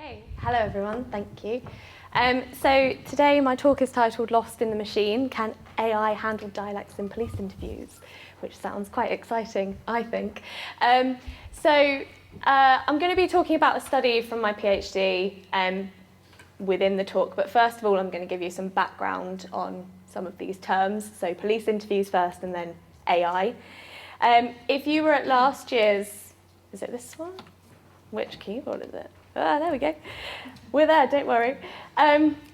Okay, hello everyone, thank you. So today my talk is titled Lost in the Machine, Can AI Handle Dialects in Police Interviews? Which sounds quite exciting, I think. I'm going to be talking about a study from my PhD within the talk, but first of all I'm going to give you some background on some of these terms. So police interviews first and then AI. If you were at last year's, is it this one? Which keyboard is it? Ah, there we go. We're there, don't worry.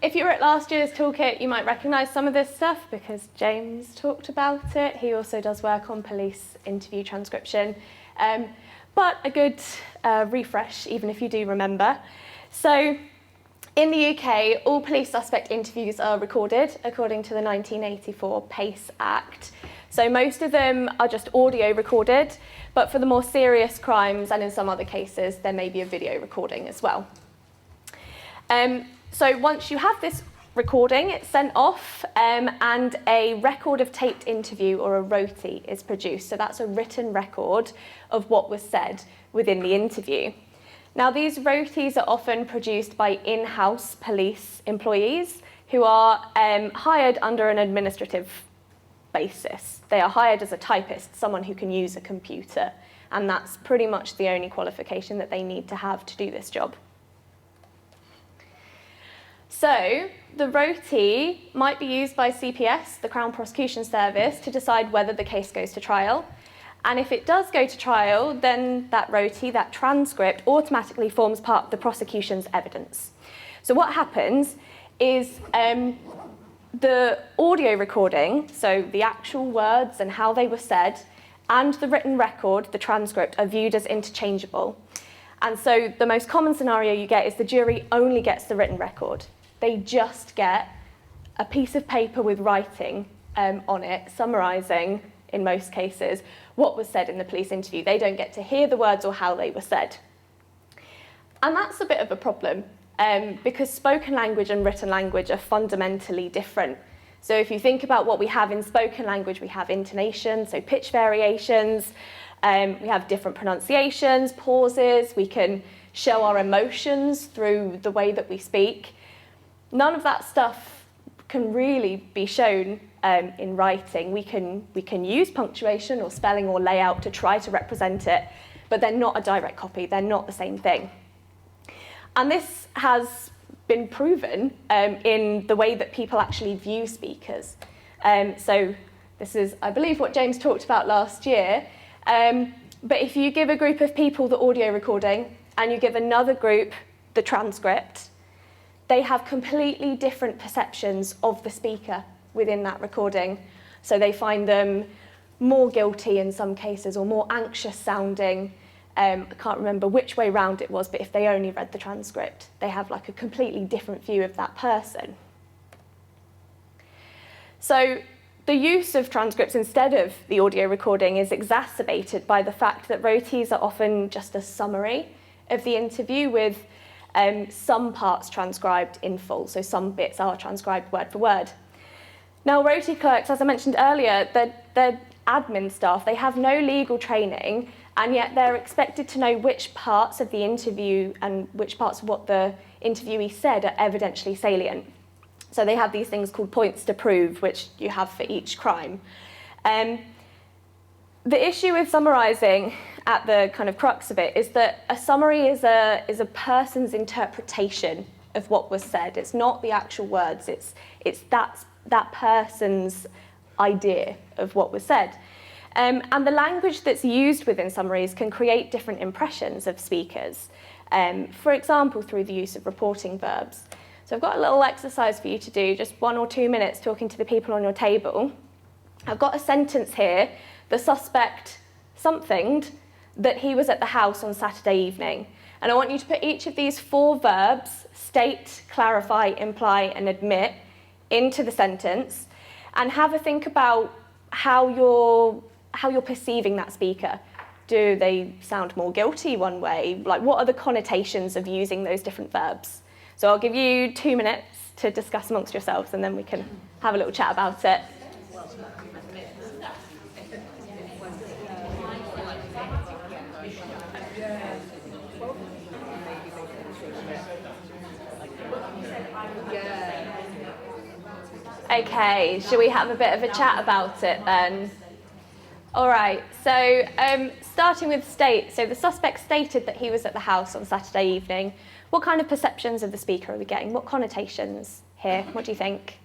If you were at last year's toolkit, you might recognise some of this stuff because James talked about it. He also does work on police interview transcription. But a good refresh, even if you do remember. So in the UK, all police suspect interviews are recorded according to the 1984 PACE Act. So most of them are just audio recorded, but for the more serious crimes and in some other cases, there may be a video recording as well. So once you have this recording, it's sent off and a record of taped interview or a ROTI is produced. So that's a written record of what was said within the interview. Now these ROTIs are often produced by in-house police employees who are hired under an administrative basis. They are hired as a typist, someone who can use a computer, and that's pretty much the only qualification that they need to have to do this job. So the ROTI might be used by CPS, the Crown Prosecution Service, to decide whether the case goes to trial. And if it does go to trial, then that ROTI, that transcript, automatically forms part of the prosecution's evidence. So what happens is the audio recording, so the actual words and how they were said, and the written record, the transcript, are viewed as interchangeable. And so the most common scenario you get is the jury only gets the written record. They just get a piece of paper with writing on it, summarising, in most cases, what was said in the police interview. They don't get to hear the words or how they were said. And that's a bit of a problem. Because spoken language and written language are fundamentally different. So if you think about what we have in spoken language, we have intonation, so pitch variations, we have different pronunciations, pauses, we can show our emotions through the way that we speak. None of that stuff can really be shown in writing. We can use punctuation or spelling or layout to try to represent it, but they're not a direct copy, they're not the same thing. And this has been proven in the way that people actually view speakers. So this is, I believe, what James talked about last year. But if you give a group of people the audio recording and you give another group the transcript, they have completely different perceptions of the speaker within that recording. So they find them more guilty in some cases or more anxious sounding. I can't remember which way round it was, but if they only read the transcript, they have like a completely different view of that person. So the use of transcripts instead of the audio recording is exacerbated by the fact that ROTIs are often just a summary of the interview with some parts transcribed in full, so some bits are transcribed word for word. Now ROTI clerks, as I mentioned earlier, they're admin staff, they have no legal training, and yet they're expected to know which parts of the interview and which parts of what the interviewee said are evidentially salient. So they have these things called points to prove, which you have for each crime. The issue with summarising, at the kind of crux of it, is that a summary is a person's interpretation of what was said. It's not the actual words, it's that person's idea of what was said. And the language that's used within summaries can create different impressions of speakers, for example, through the use of reporting verbs. So I've got a little exercise for you to do, just 1 or 2 minutes talking to the people on your table. I've got a sentence here: the suspect somethinged that he was at the house on Saturday evening. And I want you to put each of these 4 verbs, state, clarify, imply, and admit, into the sentence, and have a think about how you're perceiving that speaker. Do they sound more guilty one way? Like, what are the connotations of using those different verbs? So I'll give you 2 minutes to discuss amongst yourselves, and then we can have a little chat about it. Okay, shall we have a bit of a chat about it then? All right, so starting with state, so the suspect stated that he was at the house on Saturday evening. What kind of perceptions of the speaker are we getting? What connotations here? What do you think?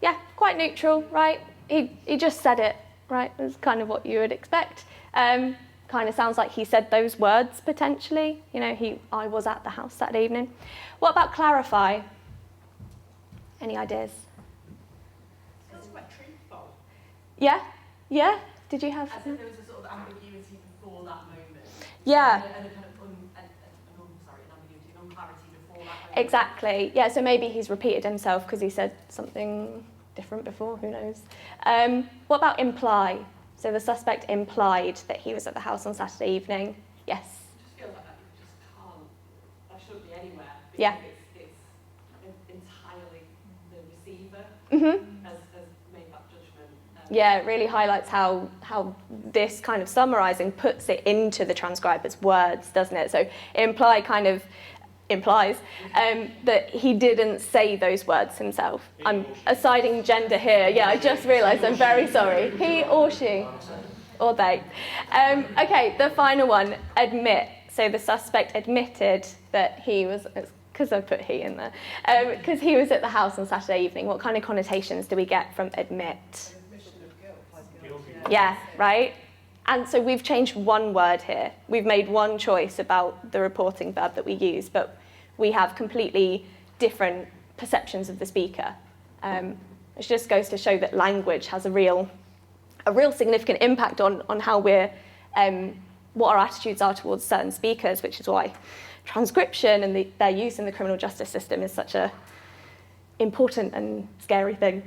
Yeah, quite neutral, right? He just said it, right? That's kind of what you would expect. Kind of sounds like he said those words potentially. You know, I was at the house Saturday evening. What about clarify? Any ideas? Sounds quite truthful. Yeah? Yeah? Did you have? As if there was a sort of ambiguity before that moment. Yeah. And a kind of an ambiguity, an unclarity before that moment. Exactly. Yeah, so maybe he's repeated himself because he said something different before, who knows. What about imply? So the suspect implied that he was at the house on Saturday evening. Yes? It just feels like that you just can't, that shouldn't be anywhere. Yeah. It's entirely the receiver Mm-hmm. has made that judgment. Yeah, it really highlights how this kind of summarising puts it into the transcriber's words, doesn't it? So imply kind of implies that he didn't say those words himself. I'm assigning gender here. Yeah, I just realised. I'm very sorry. He or she or they. Okay, the final one, admit. So the suspect admitted that he was, because I put he in there, because he was at the house on Saturday evening. What kind of connotations do we get from admit? Yeah, right? And so we've changed one word here. We've made one choice about the reporting verb that we use, but we have completely different perceptions of the speaker. Which just goes to show that language has a real significant impact on how we're, what our attitudes are towards certain speakers, which is why transcription and their use in the criminal justice system is such a important and scary thing.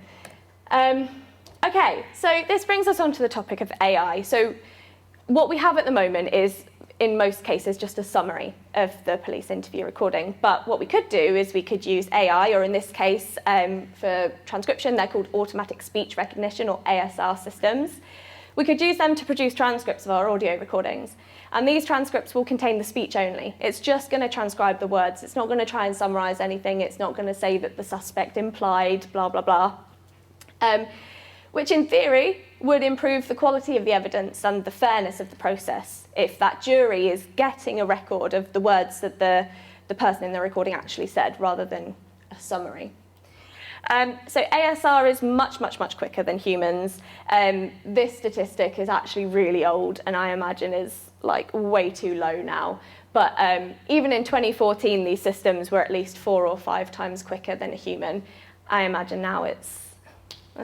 Okay, so this brings us on to the topic of AI. So what we have at the moment is, in most cases, just a summary of the police interview recording. But what we could do is we could use AI, or in this case, for transcription, they're called automatic speech recognition, or ASR systems. We could use them to produce transcripts of our audio recordings. And these transcripts will contain the speech only. It's just going to transcribe the words. It's not going to try and summarize anything. It's not going to say that the suspect implied, blah, blah, blah. Which in theory would improve the quality of the evidence and the fairness of the process if that jury is getting a record of the words that the person in the recording actually said rather than a summary. So ASR is much, much, much quicker than humans. This statistic is actually really old and I imagine is like way too low now. But even in 2014, these systems were at least 4 or 5 times quicker than a human. I imagine now it's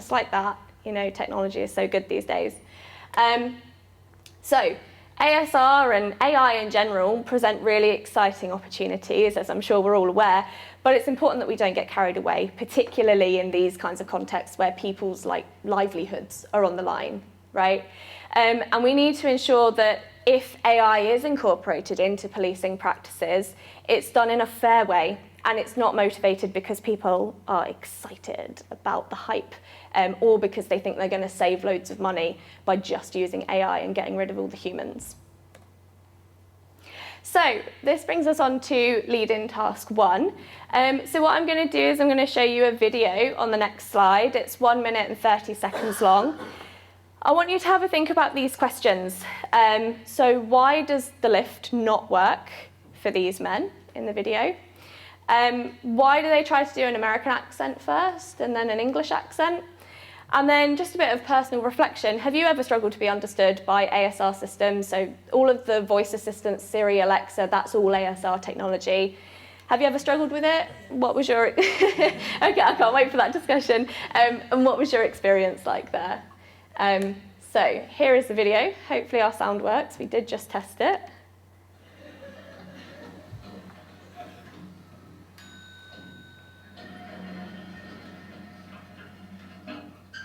like that. You know, technology is so good these days. So ASR and AI in general present really exciting opportunities, as I'm sure we're all aware, but it's important that we don't get carried away, particularly in these kinds of contexts where people's livelihoods are on the line, right? And we need to ensure that if AI is incorporated into policing practices, it's done in a fair way and it's not motivated because people are excited about the hype or because they think they're going to save loads of money by just using AI and getting rid of all the humans. So this brings us on to lead-in task 1. So what I'm going to do is I'm going to show you a video on the next slide. It's 1 minute and 30 seconds long. I want you to have a think about these questions. So why does the lift not work for these men in the video? Why do they try to do an American accent first and then an English accent? And then just a bit of personal reflection. Have you ever struggled to be understood by ASR systems? So all of the voice assistants, Siri, Alexa, that's all ASR technology. Have you ever struggled with it? What was your... Okay, I can't wait for that discussion. And what was your experience like there? So here is the video. Hopefully our sound works. We did just test it.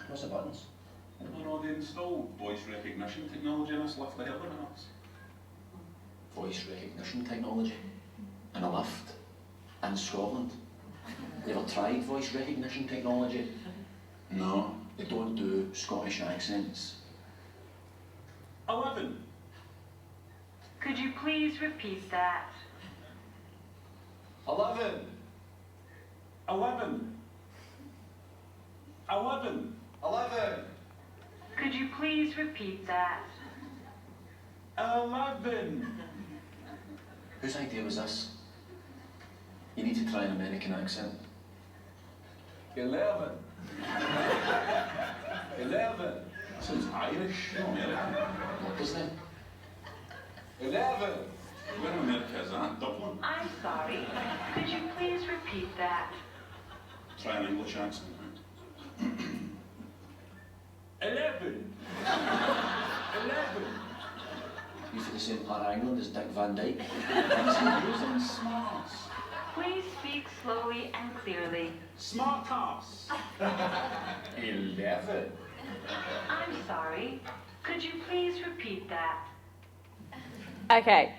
What's the buttons? No, they installed voice recognition technology in this lift. They help them else. Voice recognition technology in a lift in Scotland. You ever tried voice recognition technology? No. They don't do Scottish accents. 11. Could you please repeat that? 11. 11. 11. 11. Could you please repeat that? 11. Whose idea was this? You need to try an American accent. 11. 11. Sounds Irish, not American. What does that? 11. Where in America is that? Dublin? I'm sorry. Could you please repeat that? Try an English accent. 11. 11. You for the same part of England as Dick Van Dyke? Using smarts. Please speak slowly and clearly. Smart ass. 11. I'm sorry. Could you please repeat that? Okay,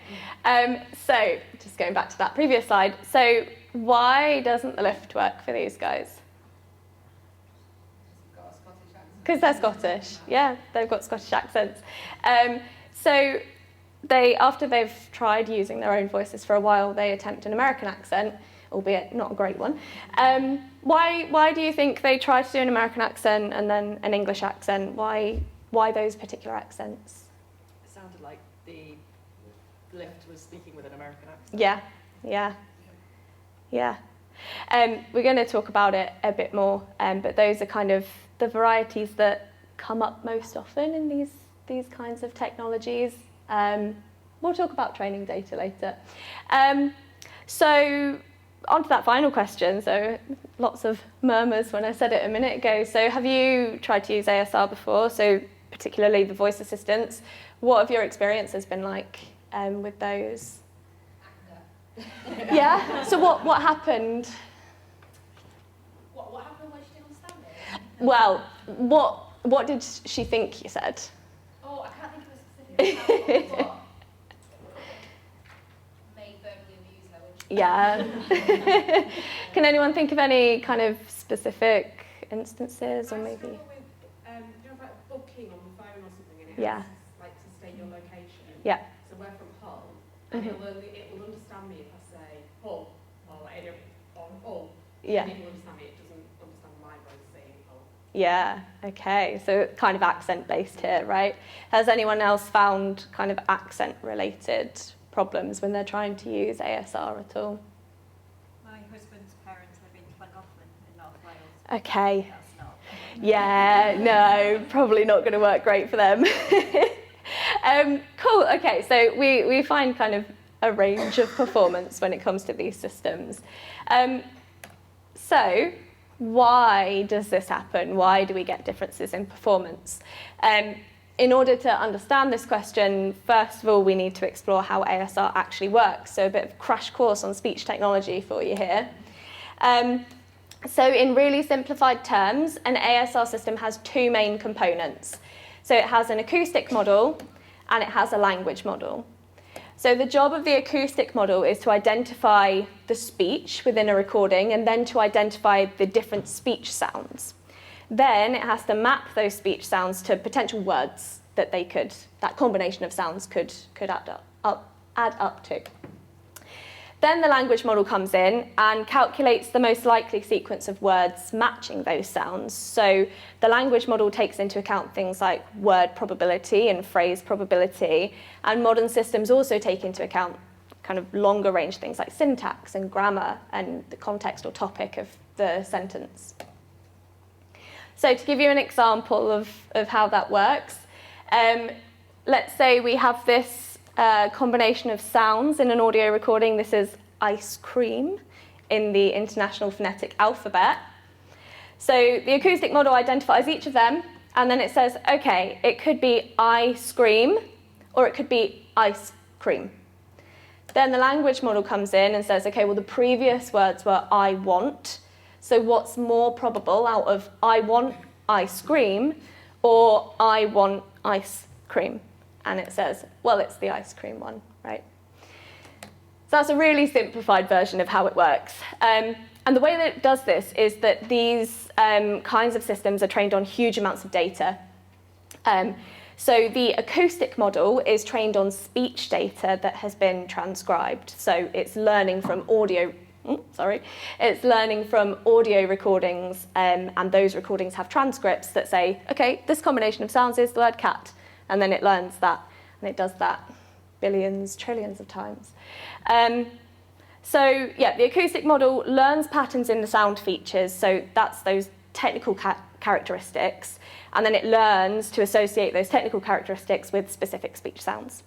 so just going back to that previous slide. So why doesn't the lift work for these guys? Because they're Scottish. Yeah, they've got Scottish accents. So after they've tried using their own voices for a while, they attempt an American accent, albeit not a great one. Why do you think they try to do an American accent and then an English accent? Why those particular accents? It sounded like the lift was speaking with an American accent. Yeah. We're going to talk about it a bit more, but those are kind of the varieties that come up most often in these kinds of technologies. We'll talk about training data later. So on to that final question. So lots of murmurs when I said it a minute ago. So have you tried to use ASR before? So particularly the voice assistants. What have your experiences been like with those? Yeah. So what happened? What happened when she didn't understand it? Well, what did she think you said? Oh, I can't think of a specific example, but may verbally abuse her when she... Yeah. Can anyone think of any kind of specific instances, or I maybe? struggle with, you know, like booking on the phone or something, and it Yeah. has like to state your location. Yeah. So we're from Hull, and Mhm. it will understand me if I say Hull or Hull. Yeah. And it will understand me. It doesn't understand my voice saying Hull. Yeah. Okay. So kind of accent based here, right? Has anyone else found kind of accent related problems when they're trying to use ASR at all? My husband's parents live in Llangollen in North Wales. Okay. That's not. Yeah, no, probably not going to work great for them. Cool, okay, so we find kind of a range of performance when it comes to these systems. So why does this happen? Why do we get differences in performance? In order to understand this question, first of all, we need to explore how ASR actually works. So a bit of crash course on speech technology for you here. So in really simplified terms, an ASR system has two main components. So it has an acoustic model and it has a language model. So the job of the acoustic model is to identify the speech within a recording and then to identify the different speech sounds. Then it has to map those speech sounds to potential words that that combination of sounds could add up to. Then the language model comes in and calculates the most likely sequence of words matching those sounds. So the language model takes into account things like word probability and phrase probability, and modern systems also take into account kind of longer range things like syntax and grammar and the context or topic of the sentence. So to give you an example of how that works, let's say we have this combination of sounds in an audio recording. This is ice cream in the International Phonetic Alphabet. So the acoustic model identifies each of them, and then it says, okay, it could be I scream, or it could be ice cream. Then the language model comes in and says, okay, well, the previous words were I want, so what's more probable out of I want ice cream or I want ice cream? And it says, well, it's the ice cream one, right? So that's a really simplified version of how it works. And the way that it does this is that these kinds of systems are trained on huge amounts of data. So the acoustic model is trained on speech data that has been transcribed. So it's learning from audio recordings, and those recordings have transcripts that say, okay, this combination of sounds is the word cat, and then it learns that, and it does that billions, trillions of times. So yeah, the acoustic model learns patterns in the sound features, so that's those technical characteristics, and then it learns to associate those technical characteristics with specific speech sounds.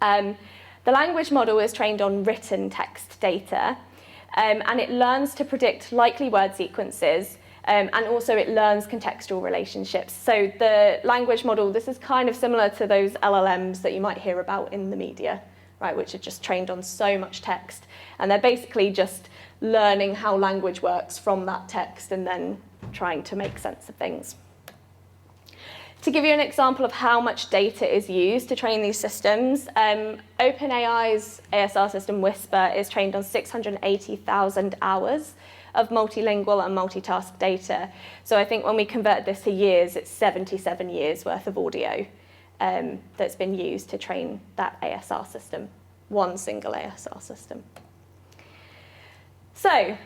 The language model is trained on written text data, and it learns to predict likely word sequences, and also it learns contextual relationships. So the language model, this is kind of similar to those LLMs that you might hear about in the media, right, which are just trained on so much text. And they're basically just learning how language works from that text and then trying to make sense of things. To give you an example of how much data is used to train these systems, OpenAI's ASR system Whisper is trained on 680,000 hours of multilingual and multitask data. So I think when we convert this to years, it's 77 years worth of audio that's been used to train that ASR system, one single ASR system. So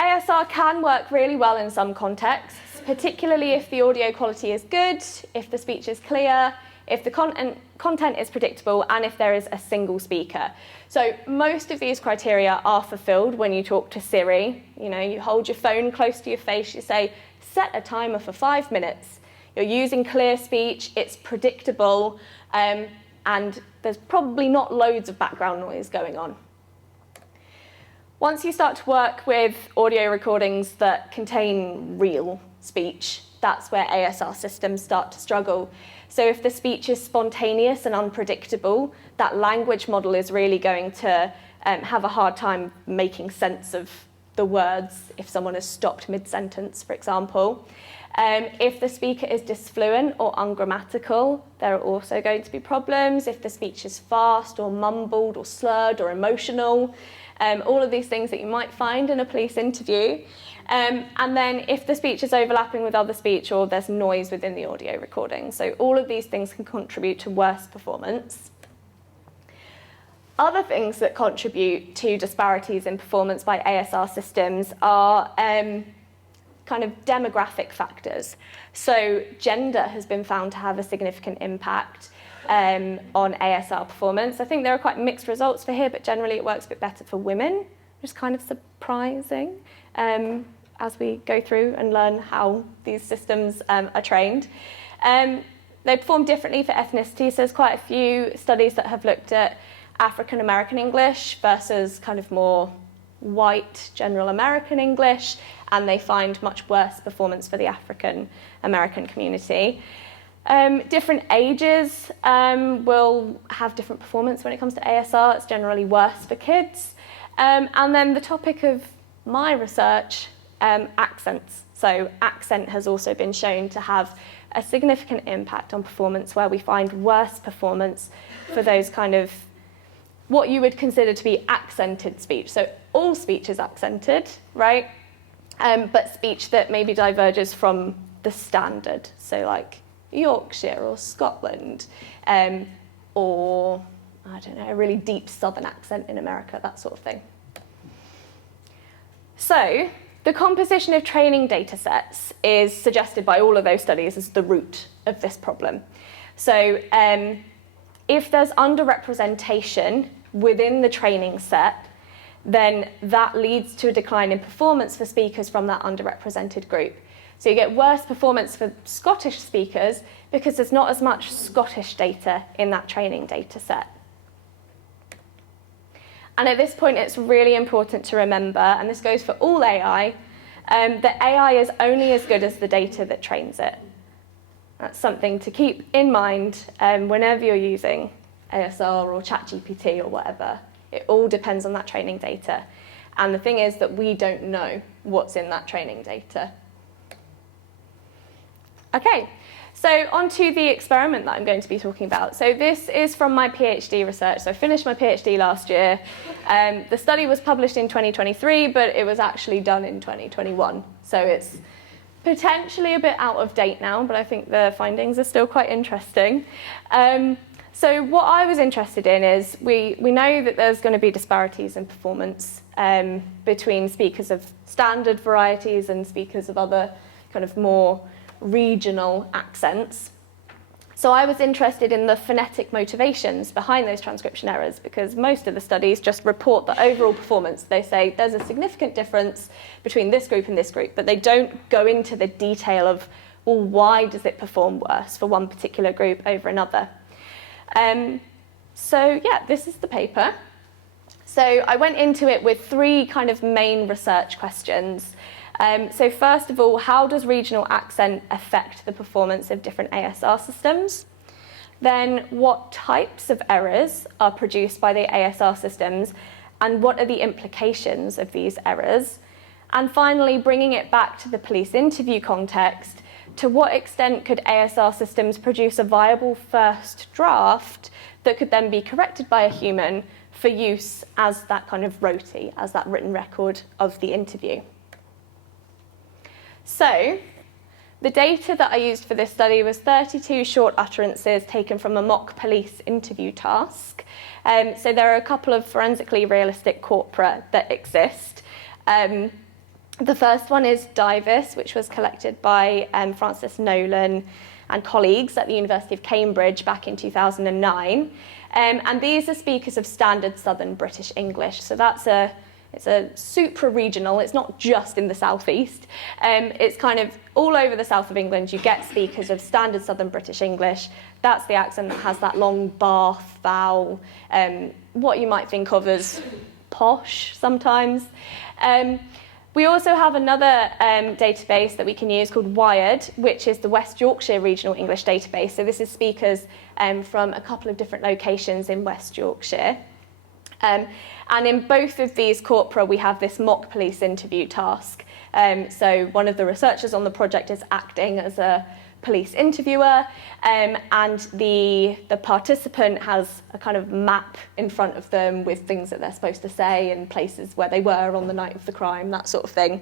ASR can work really well in some contexts, particularly if the audio quality is good, if the speech is clear, if the content is predictable, and if there is a single speaker. So most of these criteria are fulfilled when you talk to Siri. You know, you hold your phone close to your face, you say, set a timer for 5 minutes. You're using clear speech, it's predictable, and there's probably not loads of background noise going on. Once you start to work with audio recordings that contain real speech, that's where ASR systems start to struggle. So if the speech is spontaneous and unpredictable, that language model is really going to have a hard time making sense of the words if someone has stopped mid-sentence, for example. If the speaker is disfluent or ungrammatical, there are also going to be problems. If the speech is fast or mumbled or slurred or emotional, all of these things that you might find in a police interview. And then if the speech is overlapping with other speech or there's noise within the audio recording. So all of these things can contribute to worse performance. Other things that contribute to disparities in performance by ASR systems are kind of demographic factors. So gender has been found to have a significant impact on ASR performance. I think there are quite mixed results for here, but generally it works a bit better for women, which is kind of surprising as we go through and learn how these systems are trained. They perform differently for ethnicity, so there's quite a few studies that have looked at African American English versus kind of more white general American English, and they find much worse performance for the African American community. Different ages will have different performance when it comes to ASR. It's generally worse for kids. And then the topic of my research, accents. So accent has also been shown to have a significant impact on performance, where we find worse performance for those kind of what you would consider to be accented speech. So all speech is accented, right? But speech that maybe diverges from the standard. So like Yorkshire or Scotland, or, I don't know, a really deep southern accent in America, that sort of thing. So the composition of training data sets is suggested by all of those studies as the root of this problem. So if there's underrepresentation within the training set, then that leads to a decline in performance for speakers from that underrepresented group. So you get worse performance for Scottish speakers because there's not as much Scottish data in that training data set. And at this point, it's really important to remember, and this goes for all AI, that AI is only as good as the data that trains it. That's something to keep in mind whenever you're using ASR or ChatGPT or whatever. It all depends on that training data. And the thing is that we don't know what's in that training data. Okay, so on to the experiment that I'm going to be talking about. So this is from my PhD research. So I finished my PhD last year. The study was published in 2023, but it was actually done in 2021. So it's potentially a bit out of date now, but I think the findings are still quite interesting. So what I was interested in is we know that there's going to be disparities in performance between speakers of standard varieties and speakers of other kind of more regional accents. So I was interested in the phonetic motivations behind those transcription errors, because most of the studies just report the overall performance. They say there's a significant difference between this group and this group, but they don't go into the detail of, well, why does it perform worse for one particular group over another? So yeah, this is the paper. So I went into it with three kind of main research questions. So first of all, how does regional accent affect the performance of different ASR systems? Then what types of errors are produced by the ASR systems, and what are the implications of these errors? And finally, bringing it back to the police interview context, to what extent could ASR systems produce a viable first draft that could then be corrected by a human for use as that kind of roti, as that written record of the interview? So, the data that I used for this study was 32 short utterances taken from a mock police interview task. So there are a couple of forensically realistic corpora that exist. The first one is Divis, which was collected by Francis Nolan and colleagues at the University of Cambridge back in 2009. And these are speakers of standard Southern British English. So it's a supra-regional, it's not just in the southeast. It's kind of all over the south of England. You get speakers of standard Southern British English. That's the accent that has that long Bath vowel, what you might think of as posh sometimes. We also have another database that we can use called Wired, which is the West Yorkshire Regional English Database. So this is speakers from a couple of different locations in West Yorkshire. And in both of these corpora, we have this mock police interview task. So one of the researchers on the project is acting as a police interviewer, and the participant has a kind of map in front of them with things that they're supposed to say and places where they were on the night of the crime, that sort of thing.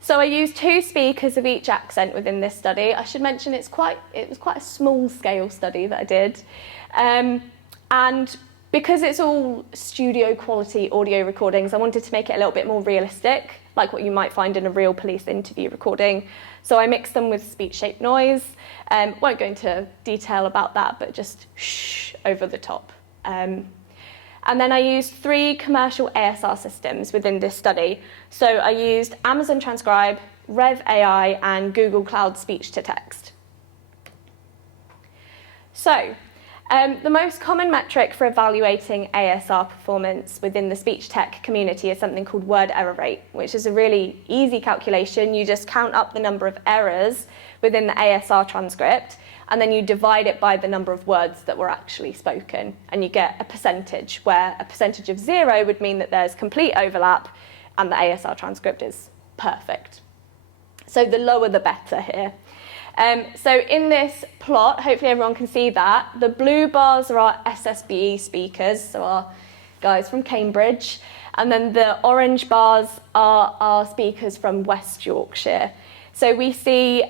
So I used 2 speakers of each accent within this study. I should mention it was quite a small scale study that I did. And because it's all studio quality audio recordings, I wanted to make it a little bit more realistic, like what you might find in a real police interview recording. So I mixed them with speech-shaped noise. Won't go into detail about that, but just shh over the top. And then I used 3 commercial ASR systems within this study. So I used Amazon Transcribe, Rev AI, and Google Cloud Speech to Text. So, the most common metric for evaluating ASR performance within the speech tech community is something called word error rate, which is a really easy calculation. You just count up the number of errors within the ASR transcript, and then you divide it by the number of words that were actually spoken, and you get a percentage, where a percentage of 0 would mean that there's complete overlap and the ASR transcript is perfect. So the lower the better here. So in this plot, hopefully everyone can see that, the blue bars are our SSBE speakers, so our guys from Cambridge, and then the orange bars are our speakers from West Yorkshire. So we see,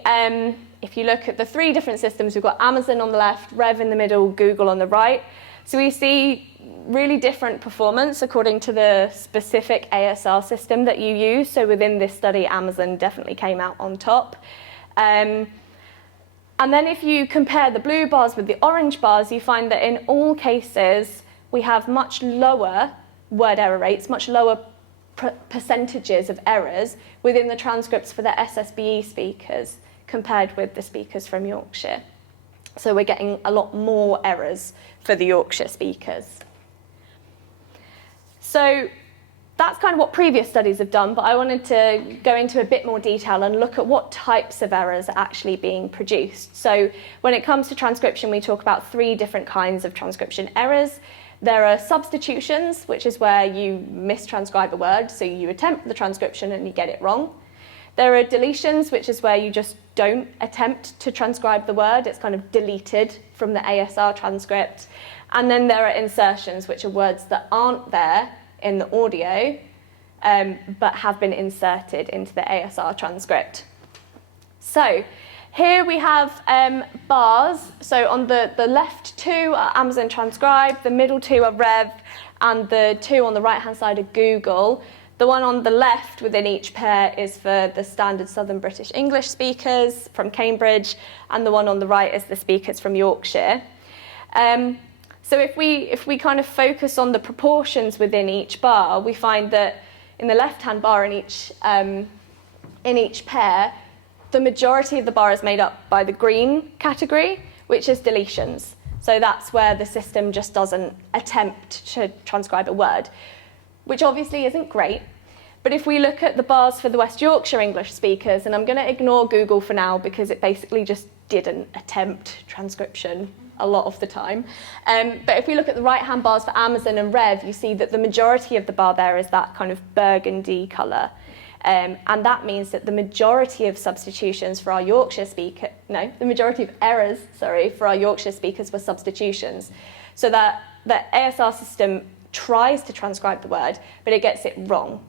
if you look at the 3 different systems, we've got Amazon on the left, Rev in the middle, Google on the right. So we see really different performance according to the specific ASR system that you use. So within this study, Amazon definitely came out on top. And then if you compare the blue bars with the orange bars, you find that in all cases, we have much lower word error rates, much lower percentages of errors within the transcripts for the SSBE speakers compared with the speakers from Yorkshire. So we're getting a lot more errors for the Yorkshire speakers. So that's kind of what previous studies have done, but I wanted to go into a bit more detail and look at what types of errors are actually being produced. So when it comes to transcription, we talk about 3 different kinds of transcription errors. There are substitutions, which is where you mistranscribe a word, so you attempt the transcription and you get it wrong. There are deletions, which is where you just don't attempt to transcribe the word. It's kind of deleted from the ASR transcript. And then there are insertions, which are words that aren't there in the audio, but have been inserted into the ASR transcript. So here we have bars. So on the left two are Amazon transcribed, the middle two are Rev, and the two on the right-hand side are Google. The one on the left within each pair is for the standard Southern British English speakers from Cambridge, and the one on the right is the speakers from Yorkshire. So if we kind of focus on the proportions within each bar, we find that in the left-hand bar in each pair, the majority of the bar is made up by the green category, which is deletions. So that's where the system just doesn't attempt to transcribe a word, which obviously isn't great. But if we look at the bars for the West Yorkshire English speakers, and I'm going to ignore Google for now because it basically just didn't attempt transcription a lot of the time. But if we look at the right-hand bars for Amazon and Rev, you see that the majority of the bar there is that kind of burgundy colour. And that means that the majority of substitutions for our Yorkshire speaker, no, the majority of errors, sorry, for our Yorkshire speakers were substitutions. So that the ASR system tries to transcribe the word, but it gets it wrong.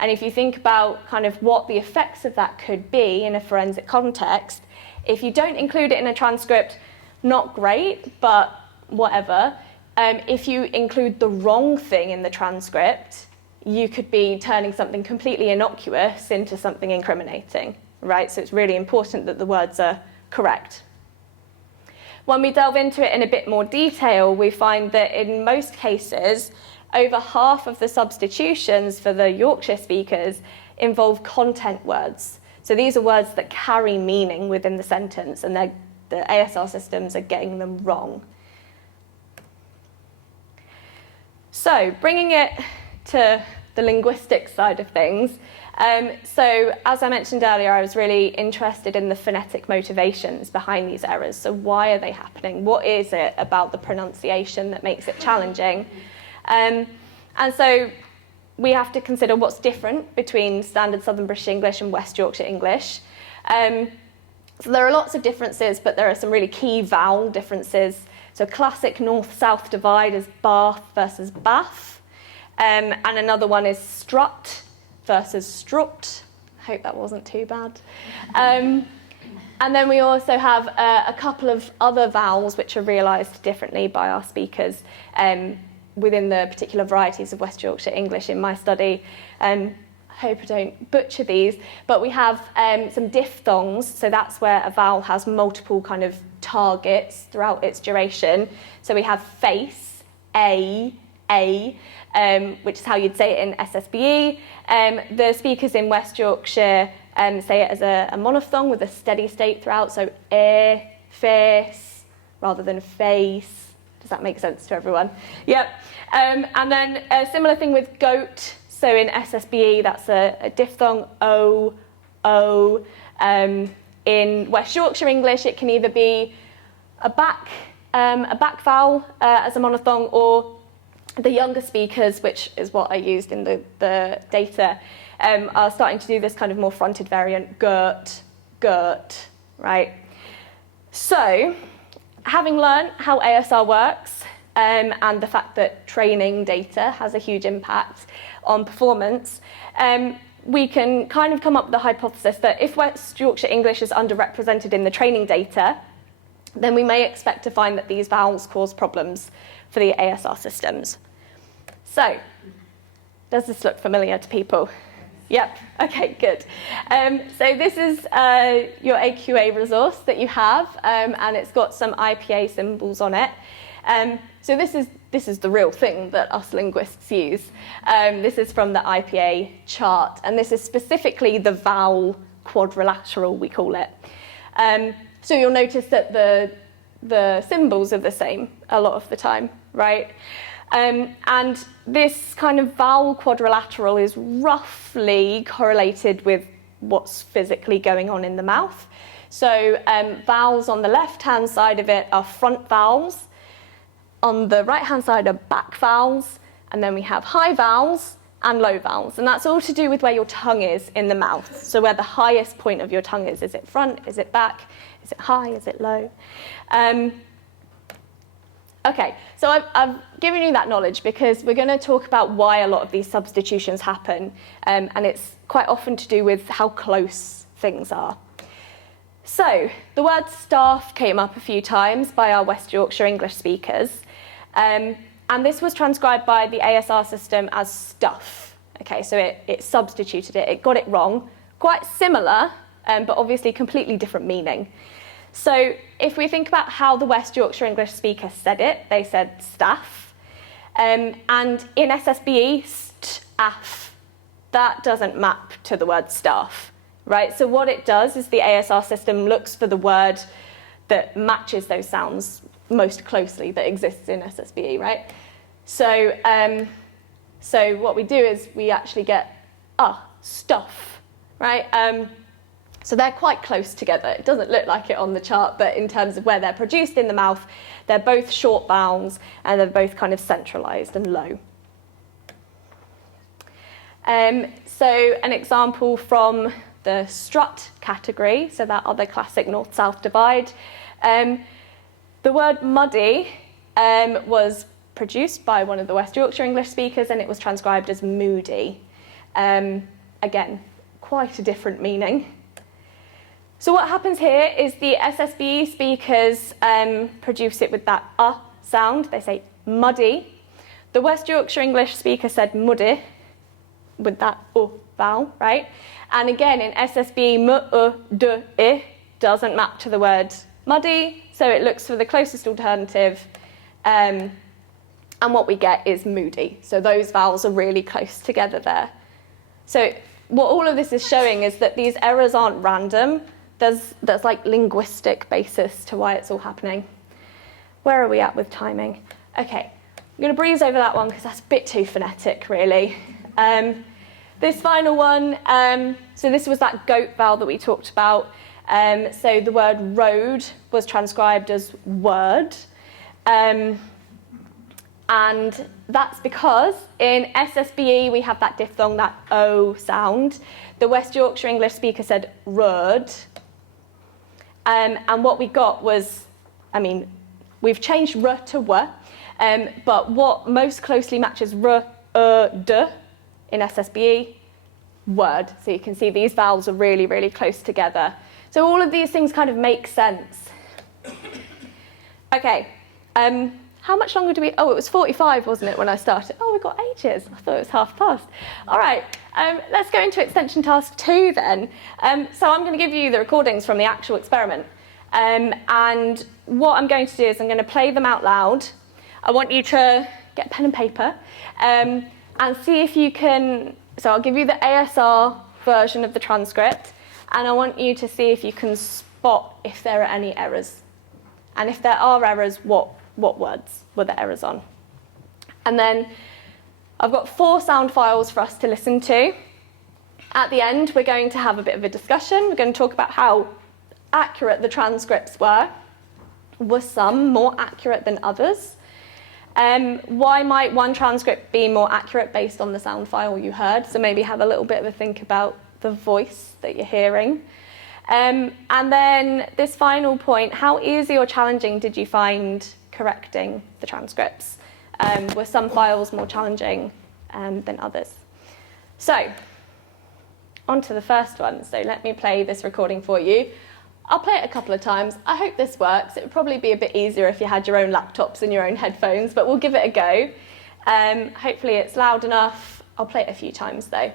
And if you think about kind of what the effects of that could be in a forensic context, if you don't include it in a transcript, not great, but whatever. If you include the wrong thing in the transcript, you could be turning something completely innocuous into something incriminating, right? So it's really important that the words are correct. When we delve into it in a bit more detail, we find that in most cases, over half of the substitutions for the Yorkshire speakers involve content words. So these are words that carry meaning within the sentence, and the ASR systems are getting them wrong. So bringing it to the linguistic side of things. So as I mentioned earlier, I was really interested in the phonetic motivations behind these errors. So why are they happening? What is it about the pronunciation that makes it challenging? And so we have to consider what's different between standard Southern British English and West Yorkshire English. So there are lots of differences, but there are some really key vowel differences. So classic north-south divide is Bath versus Bath. And another one is strut versus strupt. I hope that wasn't too bad. And then we also have a couple of other vowels which are realised differently by our speakers within the particular varieties of West Yorkshire English in my study. I hope I don't butcher these, but we have some diphthongs, so that's where a vowel has multiple kind of targets throughout its duration. So we have face, a, which is how you'd say it in SSBE. The speakers in West Yorkshire say it as a monophthong with a steady state throughout, so face, rather than face. Does that make sense to everyone? Yep. And then a similar thing with goat. So in SSBE, that's a diphthong, o. In West Yorkshire English, it can either be a back vowel as a monophthong, or the younger speakers, which is what I used in the data, are starting to do this kind of more fronted variant, girt, right? So, having learned how ASR works, and the fact that training data has a huge impact on performance, we can kind of come up with the hypothesis that if West Yorkshire English is underrepresented in the training data, then we may expect to find that these vowels cause problems for the ASR systems. So, does this look familiar to people? Yep, okay, good. So this is your AQA resource that you have, and it's got some IPA symbols on it. So this is the real thing that us linguists use. This is from the IPA chart, and this is specifically the vowel quadrilateral, we call it. So you'll notice that the symbols are the same a lot of the time, right? And this kind of vowel quadrilateral is roughly correlated with what's physically going on in the mouth. So vowels on the left-hand side of it are front vowels. On the right-hand side are back vowels. And then we have high vowels and low vowels. And that's all to do with where your tongue is in the mouth. So where the highest point of your tongue is. Is it front? Is it back? Is it high? Is it low? Okay, so I've given you that knowledge because we're going to talk about why a lot of these substitutions happen, and it's quite often to do with how close things are. So, the word staff came up a few times by our West Yorkshire English speakers, and this was transcribed by the ASR system as stuff. Okay, so it substituted it, it got it wrong, quite similar, but obviously completely different meaning. So if we think about how the West Yorkshire English speaker said it, they said staff, and in SSBE, staff, that doesn't map to the word staff, right? So what it does is the ASR system looks for the word that matches those sounds most closely that exists in SSBE, right? So, so what we do is we actually get stuff, right? So they're quite close together. It doesn't look like it on the chart, but in terms of where they're produced in the mouth, they're both short vowels and they're both kind of centralised and low. So an example from the strut category, so that other classic north-south divide. The word muddy was produced by one of the West Yorkshire English speakers and it was transcribed as moody. Again, quite a different meaning. So what happens here is the SSBE speakers produce it with that sound. They say muddy. The West Yorkshire English speaker said muddy with that vowel, right? And again, in SSBE, doesn't map to the word muddy, so it looks for the closest alternative, and what we get is moody. So those vowels are really close together there. So what all of this is showing is that these errors aren't random. There's like linguistic basis to why it's all happening. Where are we at with timing? Okay, I'm going to breeze over that one because that's a bit too phonetic, really. This final one, so this was that goat vowel that we talked about. So the word road was transcribed as word. And that's because in SSBE we have that diphthong, that O sound. The West Yorkshire English speaker said road. And what we got was, we've changed r to w, but what most closely matches r, d in SSBE, word. So you can see these vowels are really, really close together. So all of these things kind of make sense. Okay, how much longer do we, it was 45, wasn't it, when I started? Oh, we've got ages. I thought it was past. All right, let's go into extension task 2 then. So I'm going to give you the recordings from the actual experiment. And what I'm going to do is I'm going to play them out loud. I want you to get a pen and paper and see if you can, so I'll give you the ASR version of the transcript, and I want you to see if you can spot if there are any errors. And if there are errors, what words were the errors on? And then I've got 4 sound files for us to listen to. At the end, we're going to have a bit of a discussion. We're going to talk about how accurate the transcripts were. Were some more accurate than others? Why might one transcript be more accurate based on the sound file you heard? So maybe have a little bit of a think about the voice that you're hearing. And then this final point, how easy or challenging did you find correcting the transcripts? Were some files more challenging than others? So, on to the first one. So let me play this recording for you. I'll play it a couple of times. I hope this works. It would probably be a bit easier if you had your own laptops and your own headphones, but we'll give it a go. Hopefully it's loud enough. I'll play it a few times though.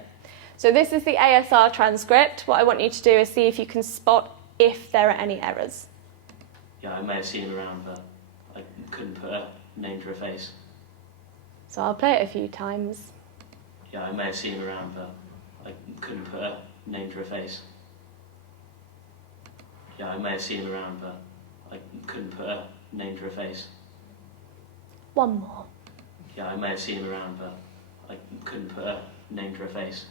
So this is the ASR transcript. What I want you to do is see if you can spot if there are any errors. Yeah, I may have seen him around, but I couldn't put a name to a face. So I'll play it a few times. Yeah, I may have seen him around, but I couldn't put a name to a face. Yeah, I may have seen him around, but I couldn't put a name to a face. One more. Yeah, I may have seen him around, but I couldn't put a name to a face.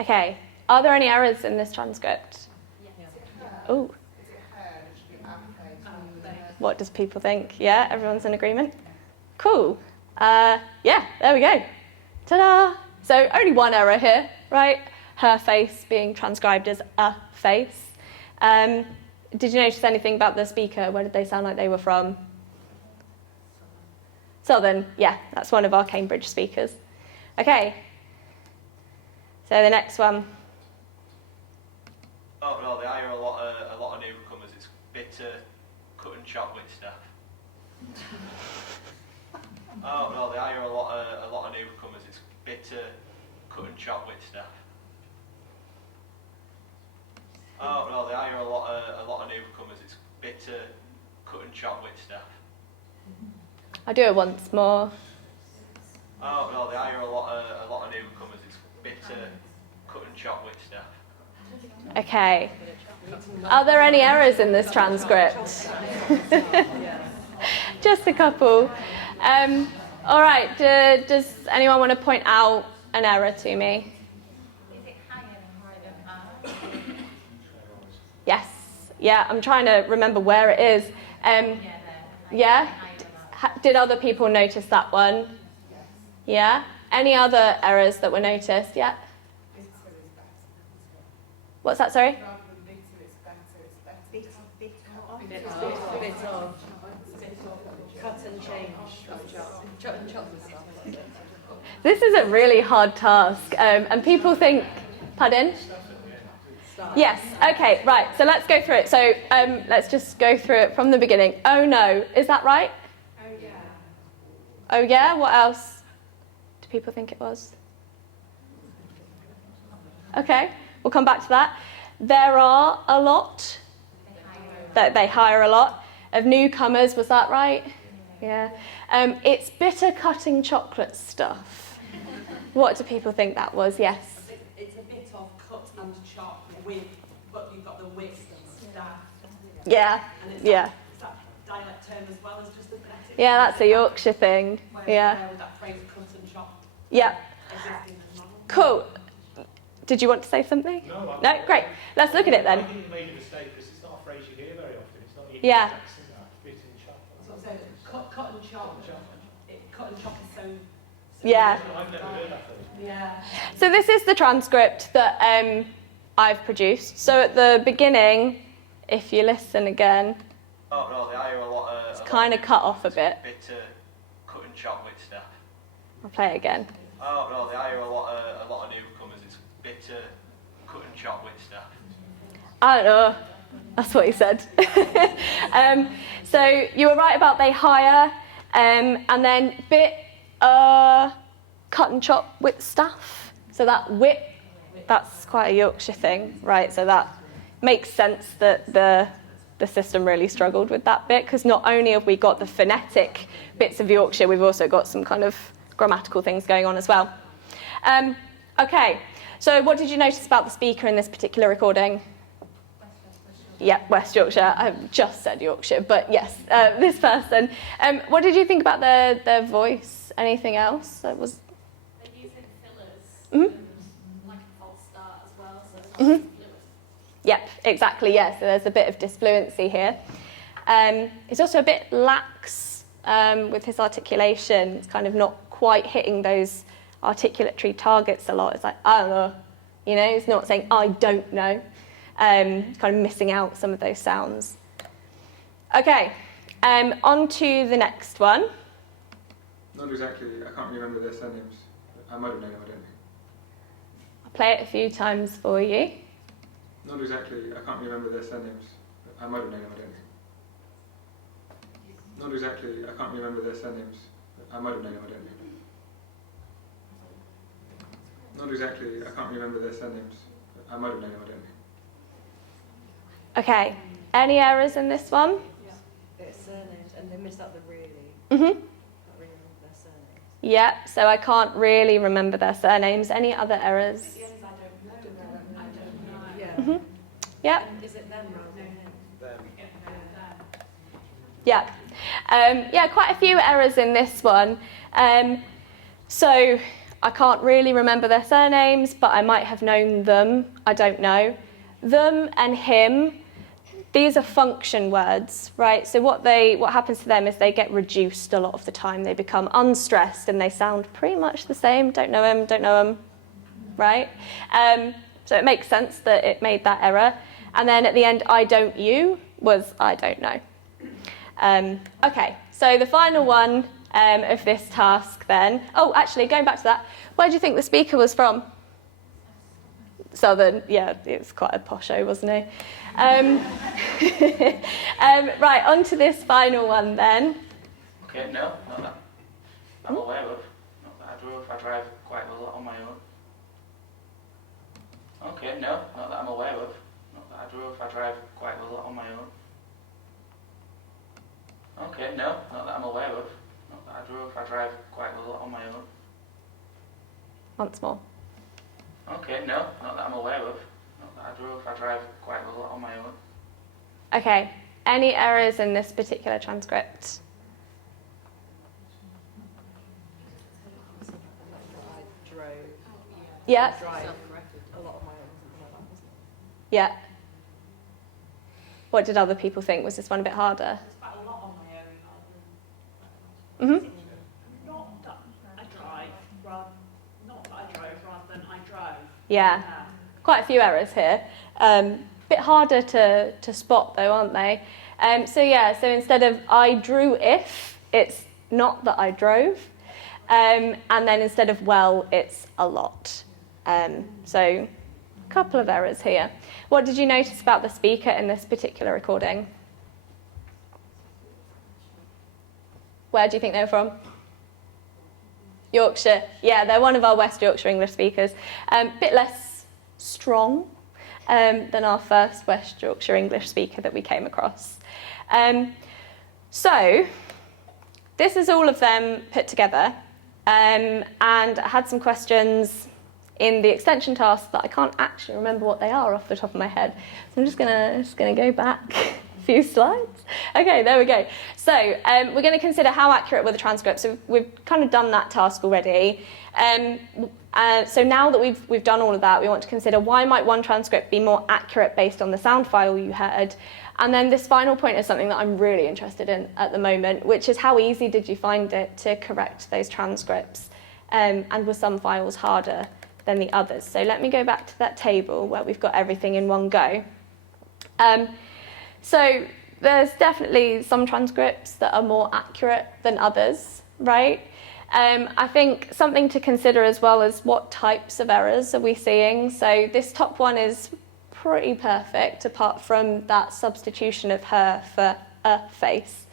Okay, are there any errors in this transcript? Oh. What does people think? Yeah, everyone's in agreement? Cool. Yeah, there we go. Ta-da! So only one error here, right? Her face being transcribed as a face. Did you notice anything about the speaker? Where did they sound like they were from? Southern, yeah, that's one of our Cambridge speakers. Okay, so the next one. Oh no, they hire a lot of newcomers. It's bitter, cut and chop with stuff. Oh no, they hire a lot of newcomers. It's bitter, cut and chop with stuff. Oh no, they hire a lot of newcomers. It's bitter, cut and chop with stuff. I'll do it once more. Oh no, they hire a lot of newcomers. It's bitter, cut and chop with stuff. Okay. Are there any errors in this transcript? Just a couple. All right, does anyone want to point out an error to me? Is it higher than Yes. Yeah, I'm trying to remember where it is. Yeah? Did other people notice that one? Yeah? Any other errors that were noticed? Yeah? What's that, sorry? Cut and change. Chop and chop and stuff. This is a really hard task, and people think, pardon? Yes, okay, right, so let's go through it. So let's just go through it from the beginning. Oh no, is that right? Oh yeah. Oh yeah, what else do people think it was? Okay, we'll come back to that. There are a lot, they hire a lot of newcomers, was that right? Yeah. It's bitter cutting chocolate stuff. What do people think that was? Yes. It's a bit of cut and chop with, but you've got the width and staff. Yeah, And it's yeah. Is that dialect term as well as just the phonetic? Yeah, that's a Yorkshire thing. Yeah. Where would that phrase cut and chop Yeah. exist in the model? Cool. Did you want to say something? No? Great. Let's look at it then. I think you made a mistake because it's not a phrase you hear very often. It's not even Yeah. bit and chop. So I'm saying cut and chop. Cut and chop is so. Yeah. I've never heard that phrase. Yeah. So this is the transcript that I've produced. So at the beginning, if you listen again, Oh no, they hire a lot of. it's kind of cut off a bit. Bitter, cut and chop with stuff. I'll play it again. Oh no, they hire a lot of newcomers. It's bitter, cut and chop with stuff. I don't know. That's what he said. So you were right about they hire, and then bit cut and chop with staff. So that wit, that's quite a Yorkshire thing, right? So that makes sense that the system really struggled with that bit, because not only have we got the phonetic bits of Yorkshire, we've also got some kind of grammatical things going on as well. Okay, so what did you notice about the speaker in this particular recording? Yep, West Yorkshire. I've just said Yorkshire, but yes, this person. What did you think about their voice? Anything else? That was. They're using fillers, Mm-hmm. like a false start as well, so it's Mm-hmm. fluid. Yep, exactly. Yeah. So there's a bit of disfluency here. He's also a bit lax with his articulation. It's kind of not quite hitting those articulatory targets a lot. It's like, I don't know. You know, he's not saying I don't know. Kind of missing out some of those sounds. Okay, on to the next one. Not exactly, I can't remember their surnames. I might have known them, I don't think. I'll play it a few times for you. Not exactly, I can't remember their surnames. I might have known them, I don't think. Not exactly, I can't remember their surnames. I might have known them, I don't think. Not exactly, I can't remember their surnames. I might have known them, I don't think. Okay, any errors in this one? It's surnames, and they missed out the really. Mm-hmm. Can't really remember their surnames. Yeah, so I can't really remember their surnames. Any other errors? At the end, I don't know. I don't know. Yeah. Mm-hmm. Yep. And is it them rather than him? Yeah. Yeah, quite a few errors in this one. So I can't really remember their surnames, but I might have known them. I don't know. Them and him, these are function words, right? So what happens to them is they get reduced a lot of the time. They become unstressed and they sound pretty much the same. Don't know him, right? So it makes sense that it made that error. And then at the end, I don't you was I don't know. Okay, so the final one, of this task then. Oh, actually, going back to that, where do you think the speaker was from? Southern, yeah, it was quite a posho, wasn't he? Right, on to this final one then. Okay, no, not that I'm aware of. Not that I drove. I drive quite a lot on my own. Okay, no, not that I'm aware of. Not that I drove. I drive quite a lot on my own. Okay, no, not that I'm aware of. Not that I drove. I drive quite a lot on my own. Once more. Okay, no, not that I'm aware of. Not that I drove. I drive quite a lot on my own. Okay, any errors in this particular transcript? Yeah. Yeah. What did other people think? Was this one a bit harder? Quite a lot on my own. Mm-hmm. Not that I drive, not that I drove, rather than I drove. Yeah. Quite a few errors here. Bit harder to spot though, aren't they? So instead of I drew if, it's not that I drove. And then instead of well, it's a lot. So a couple of errors here. What did you notice about the speaker in this particular recording? Where do you think they were from? Yorkshire. Yeah, they're one of our West Yorkshire English speakers. Bit less strong than our first West Yorkshire English speaker that we came across. So this is all of them put together. And I had some questions in the extension task that I can't actually remember what they are off the top of my head. So I'm just gonna go back a few slides. Okay, there we go. So we're going to consider how accurate were the transcripts. So we've kind of done that task already. So now that we've done all of that, we want to consider why might one transcript be more accurate based on the sound file you heard. And then this final point is something that I'm really interested in at the moment, which is how easy did you find it to correct those transcripts? And were some files harder than the others? So let me go back to that table where we've got everything in one go. So there's definitely some transcripts that are more accurate than others, right? I think something to consider as well is what types of errors are we seeing. So this top one is pretty perfect, apart from that substitution of her for a face.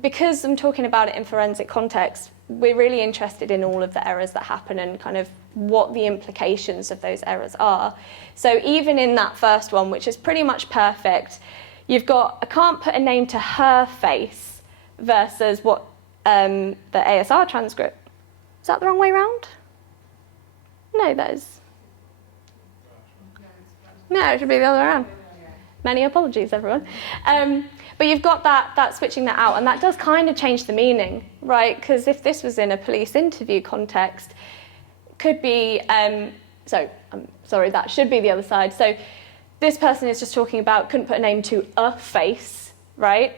Because I'm talking about it in forensic context, we're really interested in all of the errors that happen and kind of what the implications of those errors are. So even in that first one, which is pretty much perfect, you've got I can't put a name to her face versus what the ASR transcript. Is that the wrong way round? No, that is. No, it should be the other way around. Many apologies, everyone. But you've got that switching that out, and that does kind of change the meaning, right? Because if this was in a police interview context, could be, sorry, that should be the other side. So this person is just talking about couldn't put a name to a face, right?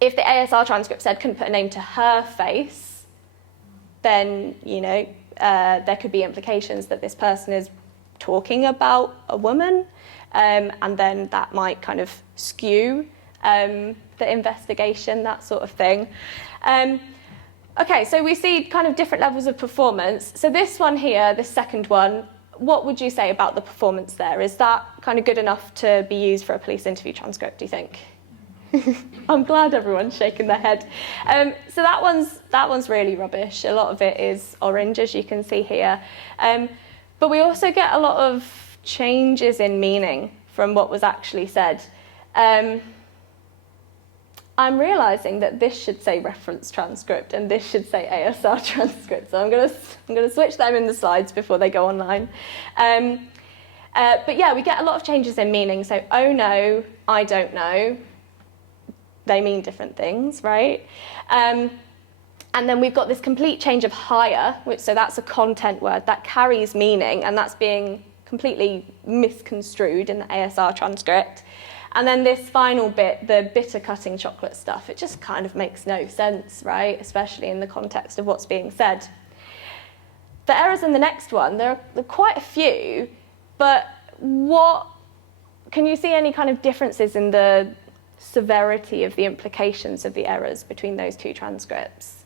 If the ASR transcript said couldn't put a name to her face, then, there could be implications that this person is talking about a woman, and then that might kind of skew the investigation, that sort of thing. Okay, so we see kind of different levels of performance. So this one here, this second one, what would you say about the performance there? Is that kind of good enough to be used for a police interview transcript, do you think? I'm glad everyone's shaking their head. So that one's really rubbish. A lot of it is orange, as you can see here. But we also get a lot of changes in meaning from what was actually said. I'm realising that this should say reference transcript and this should say ASR transcript. So I'm going to switch them in the slides before they go online. But yeah, we get a lot of changes in meaning. So, oh no, I don't know. They mean different things, right? And then we've got this complete change of higher, so that's a content word that carries meaning, and that's being completely misconstrued in the ASR transcript. And then this final bit, the bitter cutting chocolate stuff, it just kind of makes no sense, right? Especially in the context of what's being said. The errors in the next one, there are quite a few, but can you see any kind of differences in the severity of the implications of the errors between those two transcripts.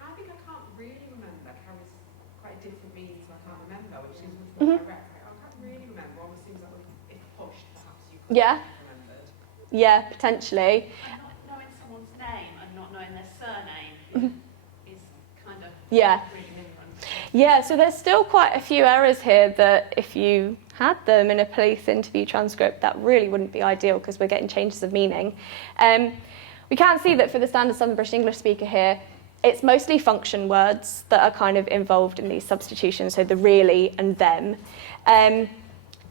I think I can't really remember. Carries quite different meanings, so I can't remember, which is much more direct. I can't really remember. Almost seems like if pushed, perhaps you could have remembered. Yeah, potentially. And not knowing someone's name and not knowing their surname is kind of really different. Yeah, so there's still quite a few errors here that if you had them in a police interview transcript, that really wouldn't be ideal because we're getting changes of meaning. We can see that for the standard Southern British English speaker here, it's mostly function words that are kind of involved in these substitutions, so the really and them. And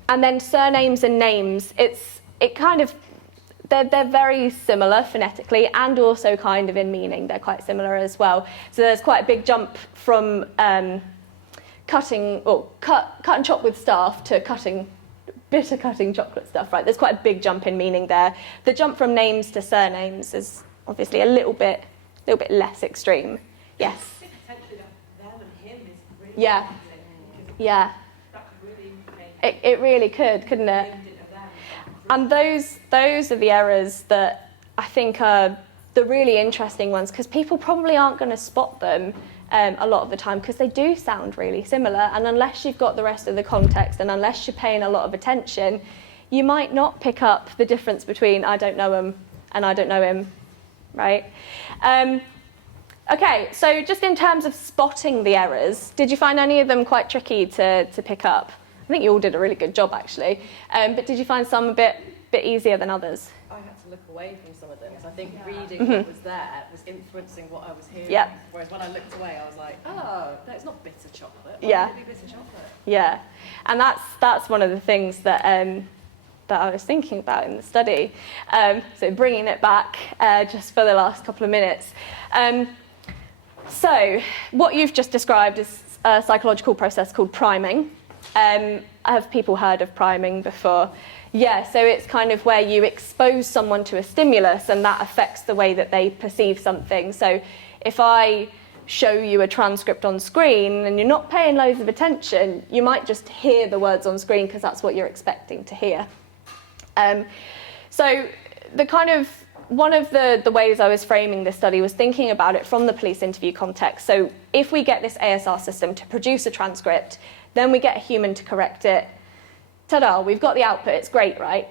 then surnames and names, they're very similar phonetically and also kind of in meaning. They're quite similar as well. So there's quite a big jump from cut and chop with staff to bitter cutting chocolate stuff, right? There's quite a big jump in meaning there. The jump from names to surnames is obviously a little bit less extreme. Yes. I think potentially that them and him is really Yeah. Yeah. That could really make It really could, couldn't it? And those are the errors that I think are the really interesting ones, because people probably aren't going to spot them a lot of the time because they do sound really similar, and unless you've got the rest of the context and unless you're paying a lot of attention, you might not pick up the difference between I don't know him and I don't know him, right? Okay, so just in terms of spotting the errors, did you find any of them quite tricky to pick up? I think you all did a really good job, actually. But did you find some a bit easier than others? I had to look away from some of them, because I think reading what was there was influencing what I was hearing. Yep. Whereas when I looked away, I was like, oh, no, it's not bitter chocolate. Why Yeah. would it be bitter chocolate? Yeah, and that's one of the things that that I was thinking about in the study. So bringing it back just for the last couple of minutes. So what you've just described is a psychological process called priming. Have people heard of priming before? Yeah, so it's kind of where you expose someone to a stimulus and that affects the way that they perceive something. So if I show you a transcript on screen and you're not paying loads of attention, you might just hear the words on screen because that's what you're expecting to hear. So one of the ways I was framing this study was thinking about it from the police interview context. So if we get this ASR system to produce a transcript, then we get a human to correct it. Ta-da, we've got the output, it's great, right?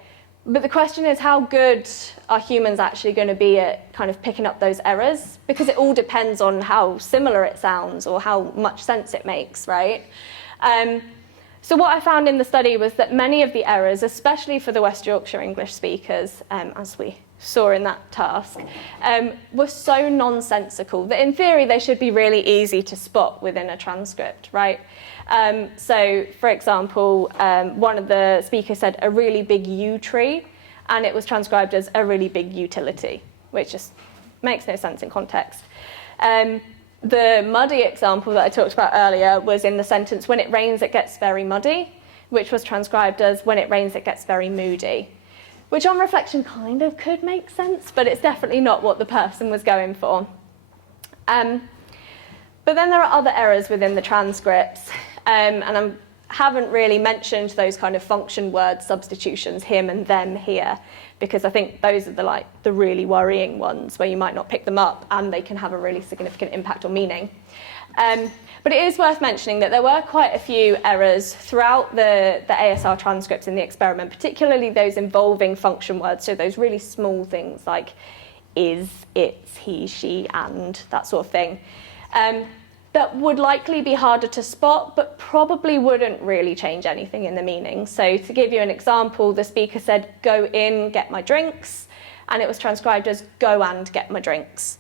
But the question is, how good are humans actually going to be at kind of picking up those errors? Because it all depends on how similar it sounds or how much sense it makes, right? So what I found in the study was that many of the errors, especially for the West Yorkshire English speakers, as we saw in that task, were so nonsensical that in theory they should be really easy to spot within a transcript, right? So, for example, one of the speakers said a really big yew tree, and it was transcribed as a really big utility, which just makes no sense in context. The muddy example that I talked about earlier was in the sentence, when it rains, it gets very muddy, which was transcribed as when it rains, it gets very moody, which on reflection kind of could make sense, but it's definitely not what the person was going for. But then there are other errors within the transcripts, and I haven't really mentioned those kind of function word substitutions, him and them here, because I think those are the really worrying ones where you might not pick them up and they can have a really significant impact on meaning. But it is worth mentioning that there were quite a few errors throughout the ASR transcripts in the experiment, particularly those involving function words, so those really small things like is, it's, he, she, and, that sort of thing. That would likely be harder to spot, but probably wouldn't really change anything in the meaning. So to give you an example, the speaker said, go in, get my drinks, and it was transcribed as go and get my drinks,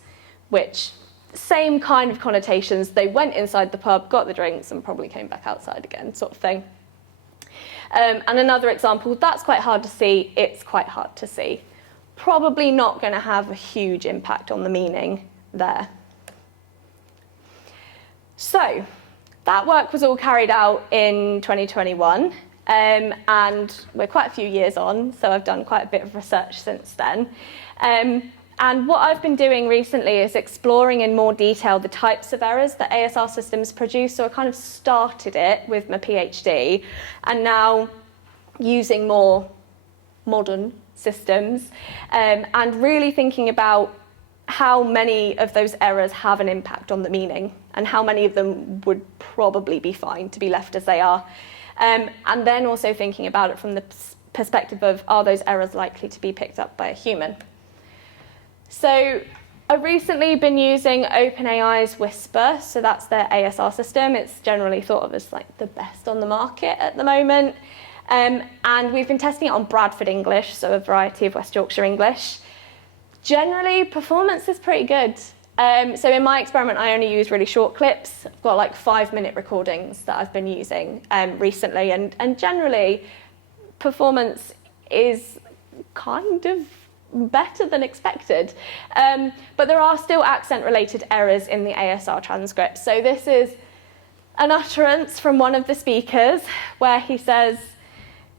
which same kind of connotations. They went inside the pub, got the drinks, and probably came back outside again, sort of thing. And another example, that's quite hard to see, it's quite hard to see. Probably not going to have a huge impact on the meaning there. So that work was all carried out in 2021, and we're quite a few years on, so I've done quite a bit of research since then. And what I've been doing recently is exploring in more detail the types of errors that ASR systems produce. So I kind of started it with my PhD, and now using more modern systems, and really thinking about how many of those errors have an impact on the meaning and how many of them would probably be fine to be left as they are. And then also thinking about it from the perspective of, are those errors likely to be picked up by a human? So I've recently been using OpenAI's Whisper, so that's their ASR system. It's generally thought of as like the best on the market at the moment. And we've been testing it on Bradford English, so a variety of West Yorkshire English. Generally, performance is pretty good. So in my experiment, I only use really short clips. I've got like 5-minute recordings that I've been using recently, and generally, performance is kind of better than expected. But there are still accent-related errors in the ASR transcript. So this is an utterance from one of the speakers where he says,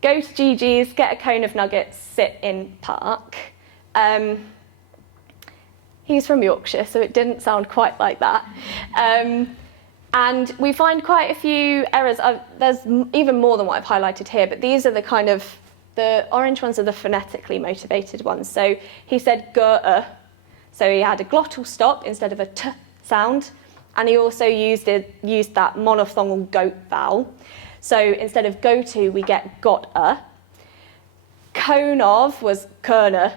"Go to GG's, get a cone of nuggets, sit in park." He's from Yorkshire, so it didn't sound quite like that. And we find quite a few errors. There's even more than what I've highlighted here, but these are the orange ones are the phonetically motivated ones. So he said go, so he had a glottal stop instead of a t sound, and he also used that monophthongal goat vowel. So instead of go to, we get got a. Cone of was kerner,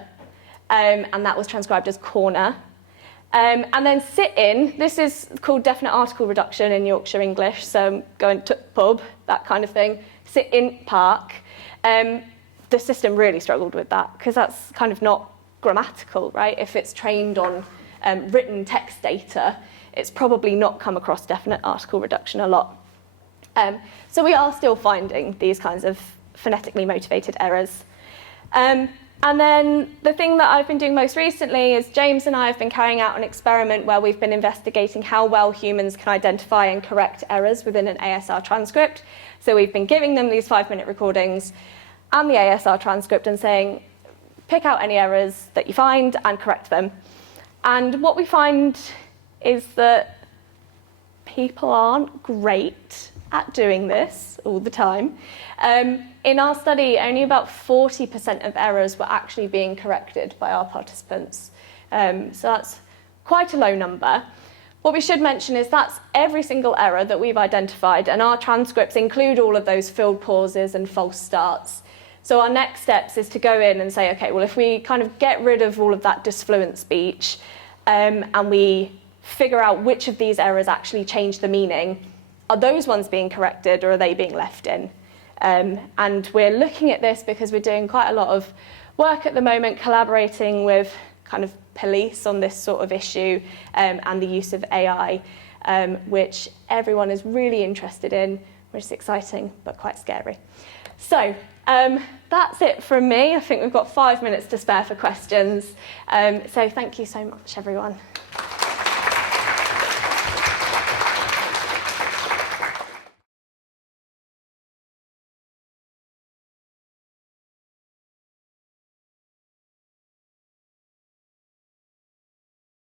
and that was transcribed as corner. And then sit in, this is called definite article reduction in Yorkshire English, so going to pub, that kind of thing. Sit in park. The system really struggled with that because that's kind of not grammatical, right? If it's trained on written text data, it's probably not come across definite article reduction a lot. So we are still finding these kinds of phonetically motivated errors. And then the thing that I've been doing most recently is James and I have been carrying out an experiment where we've been investigating how well humans can identify and correct errors within an ASR transcript. So we've been giving them these 5-minute recordings and the ASR transcript and saying, pick out any errors that you find and correct them. And what we find is that people aren't great at doing this all the time. In our study, only about 40% of errors were actually being corrected by our participants. So that's quite a low number. What we should mention is that's every single error that we've identified, and our transcripts include all of those filled pauses and false starts. So our next steps is to go in and say, okay, well, if we kind of get rid of all of that disfluent speech and we figure out which of these errors actually change the meaning, are those ones being corrected or are they being left in? And we're looking at this because we're doing quite a lot of work at the moment, collaborating with kind of police on this sort of issue and the use of AI, which everyone is really interested in, which is exciting but quite scary. So that's it from me. I think we've got 5 minutes to spare for questions. So thank you so much, everyone.